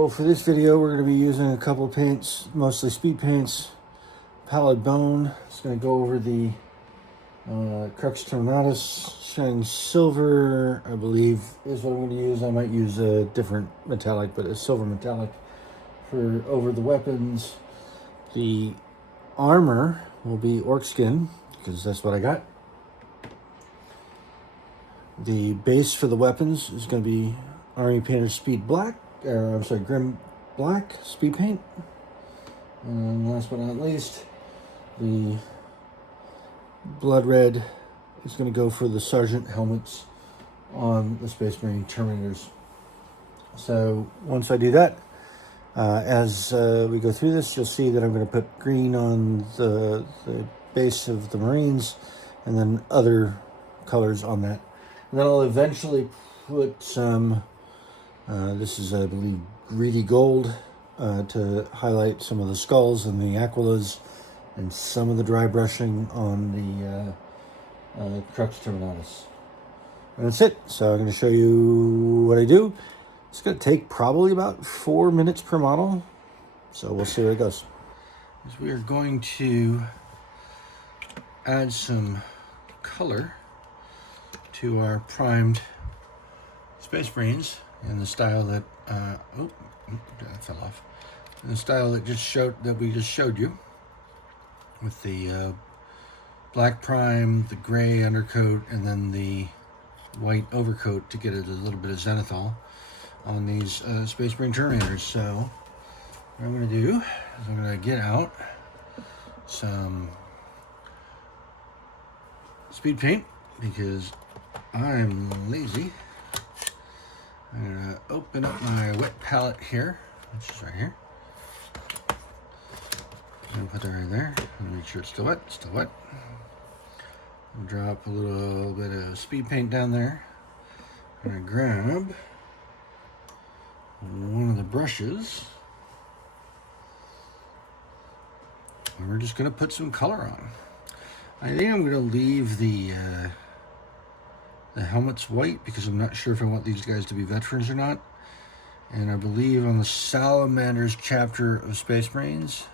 So for this video, we're going to be using a couple of paints, mostly speed paints. Pallid Bone. It's going to go over the Crux Terminatus. Shining Silver, I believe, is what I'm going to use. I might use a different metallic, but a silver metallic for over the weapons. The armor will be Orc Skin, because that's what I got. The base for the weapons is going to be Army Painter Speed Black, or I'm sorry, Grim Black Speed Paint. And last but not least, the Blood Red is going to go for the Sergeant helmets on the Space Marine Terminators. So once I do that, as we go through this, you'll see that I'm going to put green on the base of the Marines, and then other colors on that. And then I'll eventually put some, this is, I believe, Greedy Gold to highlight some of the skulls and the Aquilas and some of the dry brushing on the Crux Terminatus. And that's it. So I'm going to show you what I do. It's going to take probably about 4 minutes per model. So we'll see where it goes. We are going to add some color to our primed Space Marines in the style that that fell off. In the style that we just showed you, with the black prime, the gray undercoat, and then the white overcoat to get it a little bit of zenithal on these Space Marine Terminators. So what I'm going to do is I'm going to get out some speed paint because I'm lazy. I'm going to open up my wet palette here, which is right here. I'm going to put that right there and make sure it's still wet. Still wet. I'll drop a little bit of speed paint down there. I'm going to grab one of the brushes, and we're just going to put some color on. I think I'm going to leave the helmets white because I'm not sure if I want these guys to be veterans or not. And I believe on the Salamanders chapter of Space Marines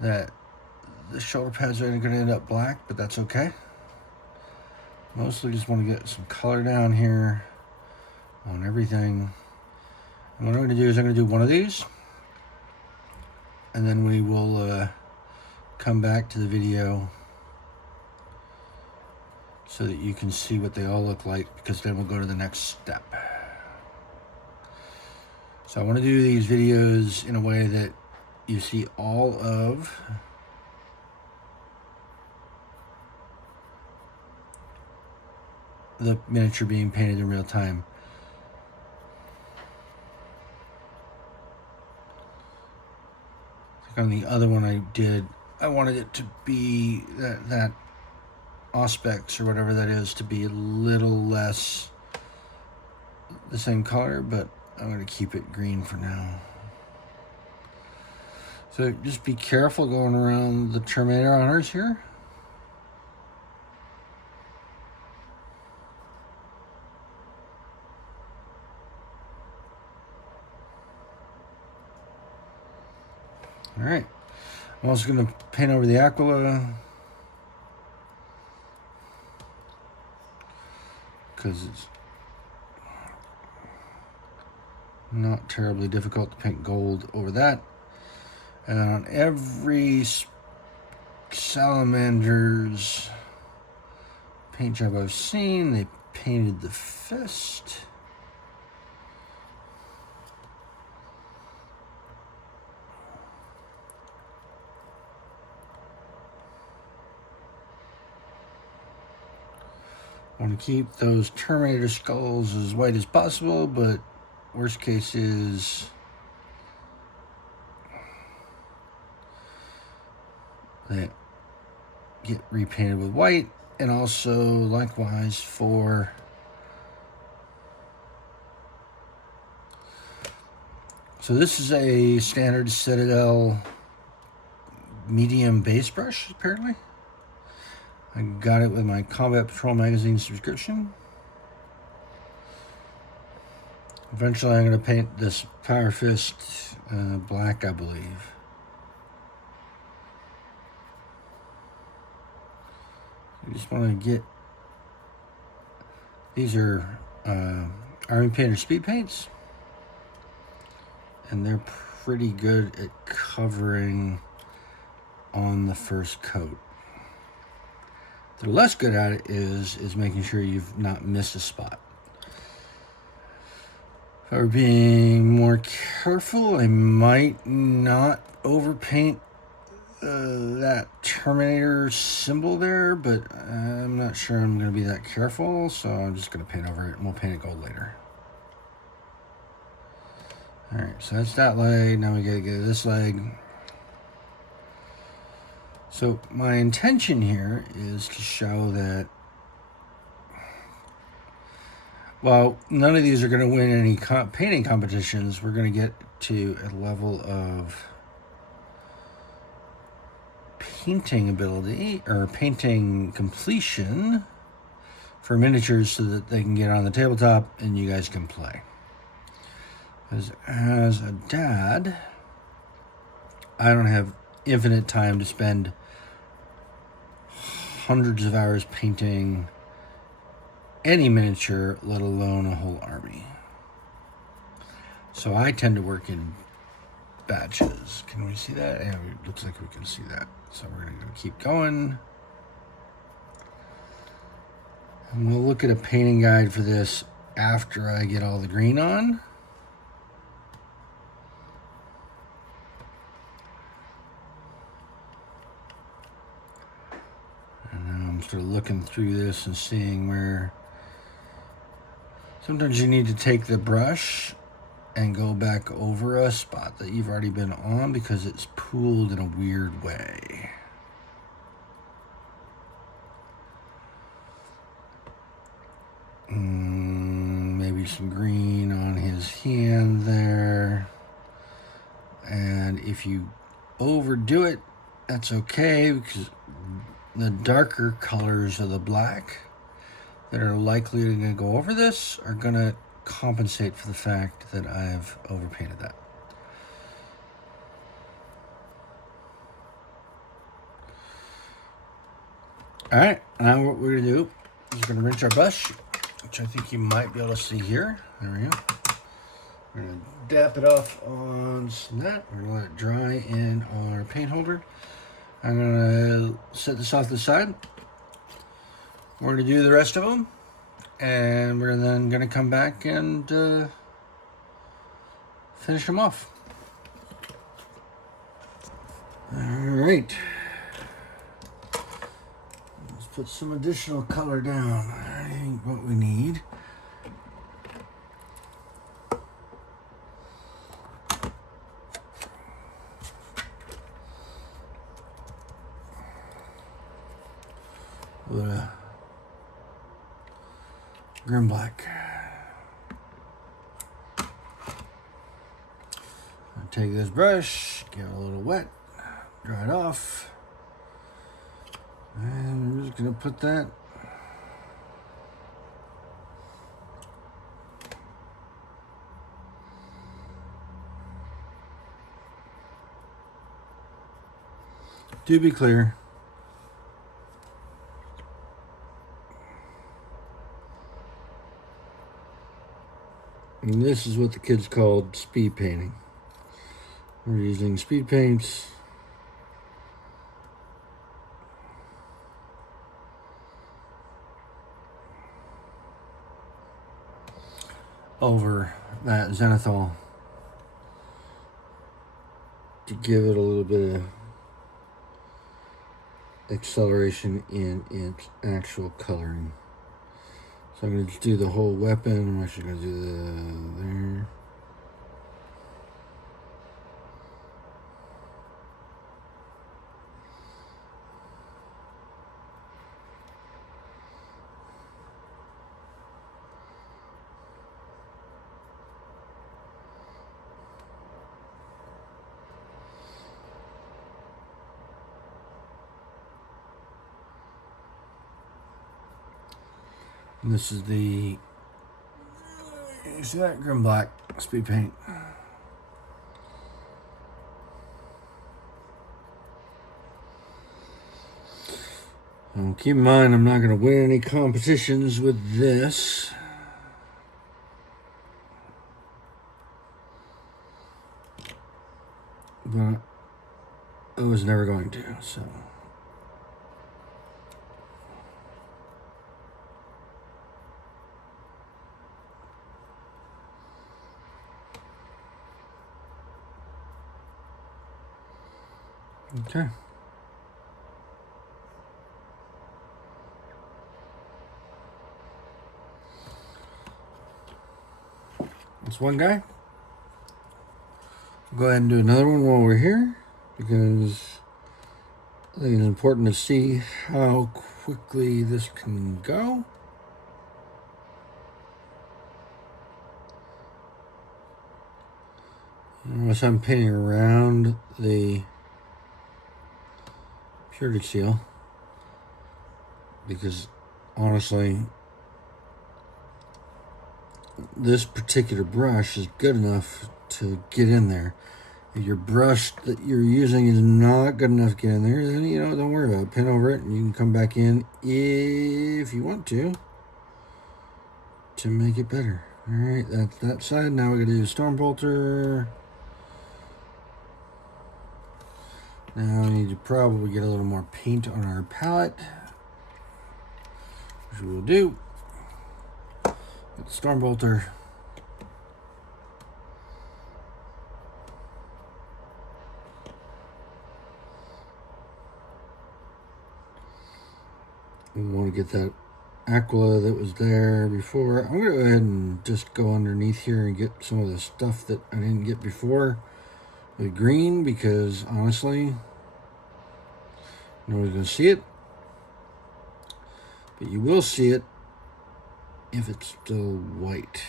that the shoulder pads are going to end up black, but that's okay. Mostly just want to get some color down here on everything. And what I'm going to do is I'm going to do one of these, and then we will come back to the video so that you can see what they all look like, because then we'll go to the next step. So I want to do these videos in a way that you see all of the miniature being painted in real time. Like on the other one I wanted it to be that Auspex or whatever that is to be a little less the same color, but I'm going to keep it green for now. So just be careful going around the Terminator honors here. All right. I'm also going to paint over the Aquila because it's not terribly difficult to paint gold over that. And on every Salamander's paint job I've seen, they painted the fist. I want to keep those Terminator skulls as white as possible, but worst case is that get repainted with white, and also likewise for so this is a standard Citadel medium base brush, apparently. I got it with my Combat Patrol magazine subscription. Eventually I'm going to paint this Power Fist black, I believe. I just want to get... These are Army Painter speed paints. And they're pretty good at covering on the first coat. They're less good at it is making sure you've not missed a spot. If I were being more careful, I might not overpaint that Terminator symbol there, but I'm not sure I'm going to be that careful, so I'm just going to paint over it and we'll paint it gold later. Alright, so that's that leg. Now we got to get this leg. So my intention here is to show that while none of these are going to win any painting competitions, we're going to get to a level of painting ability or painting completion for miniatures so that they can get on the tabletop and you guys can play. Because as a dad, I don't have infinite time to spend hundreds of hours painting any miniature, let alone a whole army. So I tend to work in batches. Can we see that? Yeah, it looks like we can see that. So we're going to keep going. And we'll look at a painting guide for this after I get all the green on. And now I'm sort of looking through this and seeing where sometimes you need to take the brush and go back over a spot that you've already been on because it's pooled in a weird way. Maybe some green on his hand there. And if you overdo it, that's okay, because the darker colors of the black that are likely to go over this are going to compensate for the fact that I've overpainted that. All right, now what we're going to do is we're going to rinse our brush, which I think you might be able to see here. There we go. We're going to dap it off on that. We're going to let it dry in our paint holder. I'm going to set this off to the side. We're going to do the rest of them. And we're then going to come back and finish them off. All right. Let's put some additional color down. I think what we need. Grim black. I'll take this brush, give it a little wet, dry it off, and we're just gonna put that to be clear. And this is what the kids called speed painting. We're using speed paints. Over that zenithal to give it a little bit of acceleration in its actual coloring. So I'm going to just do the whole weapon. I'm actually going to do the there. And this is the You see that? Grim black speed paint. Now, keep in mind, I'm not going to win any competitions with this. But I was never going to, so. Okay. That's one guy. Go ahead and do another one while we're here, because I think it's important to see how quickly this can go. Notice I'm painting around the purity seal, because honestly, this particular brush is good enough to get in there. If your brush that you're using is not good enough to get in there, then don't worry about it. Pin over it and you can come back in if you want to make it better. Alright, that's that side. Now we're gonna do storm bolter. Now we need to probably get a little more paint on our palette, which we will do. Get the storm bolter. We want to get that aqua that was there before. I'm going to go ahead and just go underneath here and get some of the stuff that I didn't get before with green, because honestly, nobody's going to see it. But you will see it if it's still white.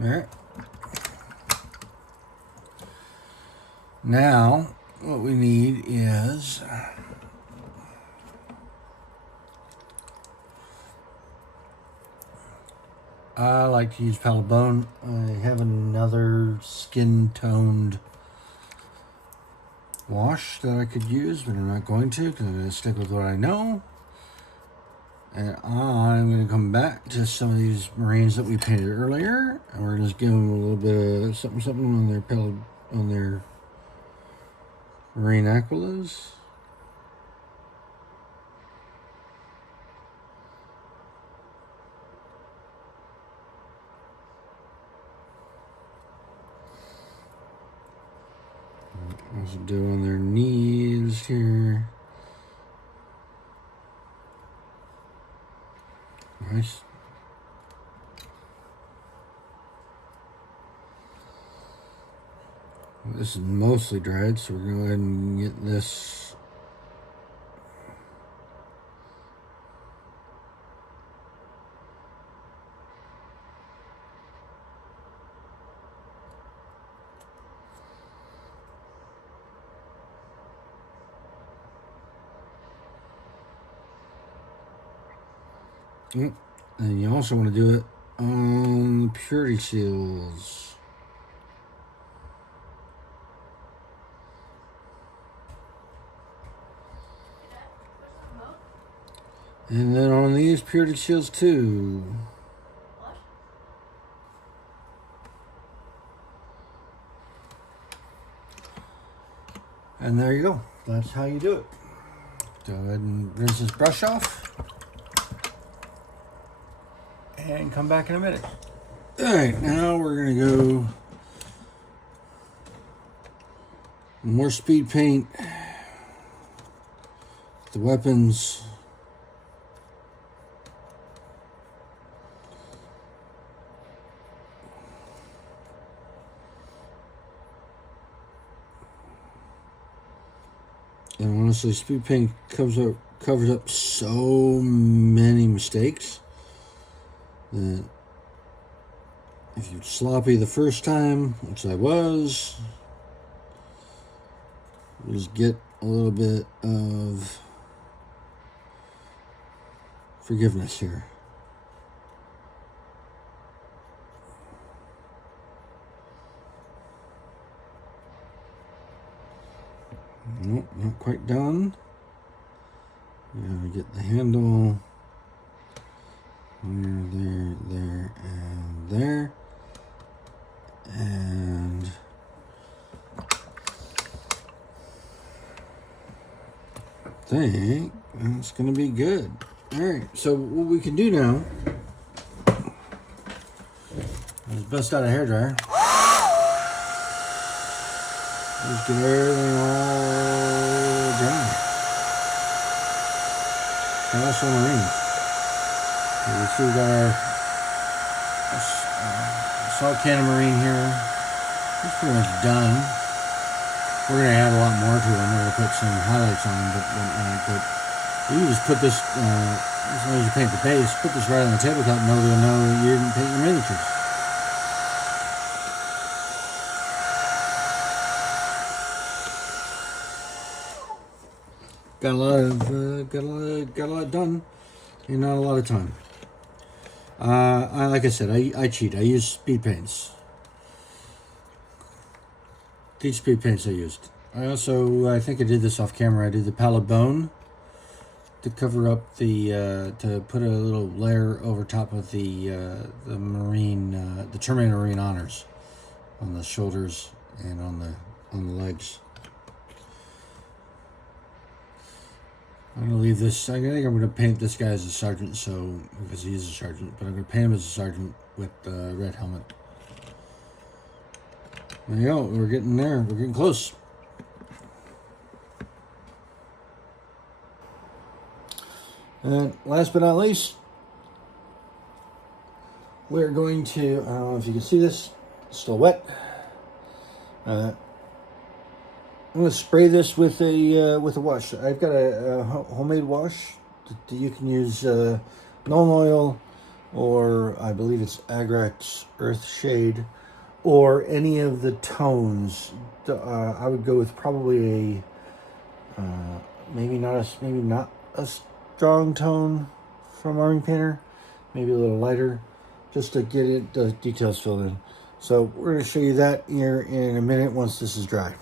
All right. Now, what we need is I like to use Pale Bone. I have another skin-toned wash that I could use, but I'm not going to, because I'm going to stick with what I know. And I'm going to come back to some of these Marines that we painted earlier, and we're just give them a little bit of something on their Marine Aquilas. Also do on their knees here. Nice. This is mostly dried, so we're going to go ahead and get this. And you also want to do it on the purity seals. And then on these purity seals too. And there you go. That's how you do it. Go ahead and rinse this brush off. And come back in a minute. Alright, now we're going to go more speed paint. The weapons. And honestly, speed paint covers up so many mistakes that if you're sloppy the first time, which I was, Just get a little bit of forgiveness here. Nope, not quite done. Gotta get the handle there, and there. And I think that's gonna be good. Alright, so what we can do now is bust out a hairdryer. Just get everything all dry. Passable marine. You see we got our salt can of marine here. It's pretty much done. We're going to add a lot more to them. We're going to put some highlights on them, but you just put this, as long as you paint the base, put this right on the tabletop and nobody will know you didn't paint your miniatures. Got a lot done in not a lot of time. Like I said, I cheat. I use speed paints. These speed paints I used. I think I did this off camera. I did the palette bone to cover up the to put a little layer over top of the marine, the Terminator Marine Honors on the shoulders and on the legs. I'm going to leave this. I think I'm going to paint this guy as a sergeant, because he is a sergeant, but I'm going to paint him as a sergeant with the red helmet. There you go. We're getting there. We're getting close. And last but not least, we're going to, I don't know if you can see this, it's still wet. I'm going to spray this with a wash. I've got a homemade wash that you can use Nuln Oil, or I believe it's Agrax Earth Shade, or any of the tones. I would go with probably a maybe not a strong tone from Army Painter, maybe a little lighter, just to get the details filled in. So we're going to show you that here in a minute once this is dry.